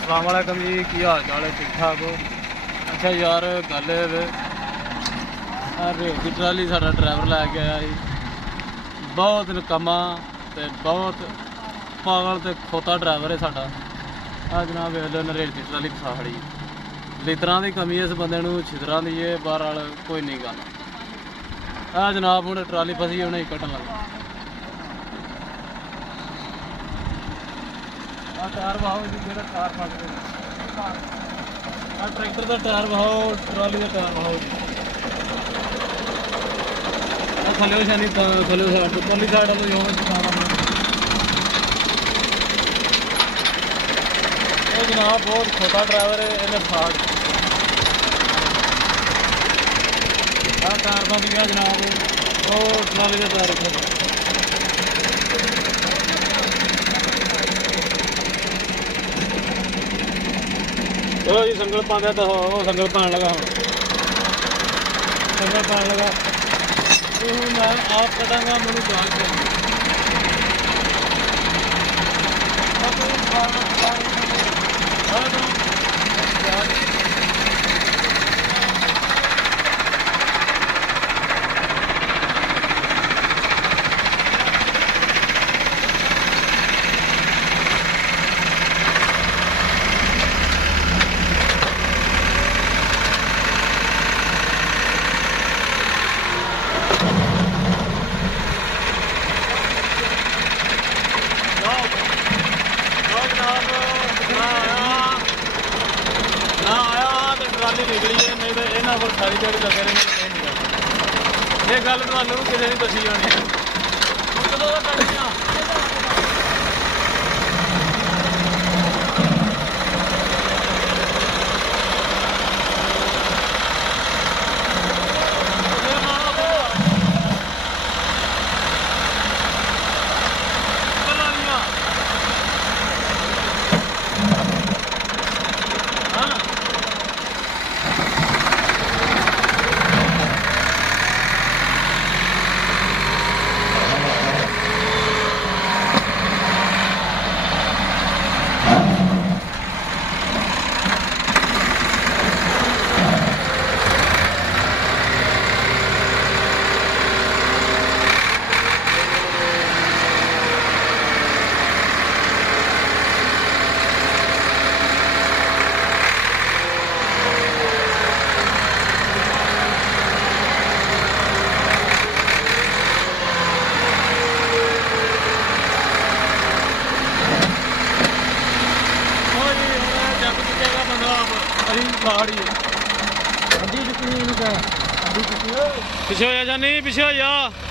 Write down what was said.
अस्सलाम वालेकुम जी, की हाल चाल है? ठीक ठाक हो? अच्छा यार गल रेत की ट्राली साडा ड्राइवर लैके आया जी, बहुत नकम्मा ते बहुत पागल ते खोता ड्राइवर है साडा। आ जनाब वेख लो रेत की ट्राली फसा खड़ी, लितरां की कमी इस बंदे नूं छिदरां दी है, बहरहाल कोई नहीं गल। आ जनाब हुण ट्राली फसी उन्हें कट्टन लगा। टायर बहाओ जी, जो टायर फस गए। ट्रैक्टर का टायर बहाओ, ट्राली का टायर बहाओ जी। थले शानी थले परली साइड वालों ये जनाब बहुत छोटा ड्राइवर है, इन्हें फाड़ टायर फस गया जनाब, वो ट्राली का टायर फस। चलो जी संगल पाते तो वो संगल पान लगा, संगल पान लगा। ये मैं आप कटांगा मैंने जान के ट्राली निकली है, नहीं तो इन्होंने पर सारी दिहाड़ी लगे रहेंगे तो नहीं निकलती। ये गल तुहानू किसी ने दसी जानी है। कदों दा कट्टियां पिछे हो जा, नहीं पिछे हो जा।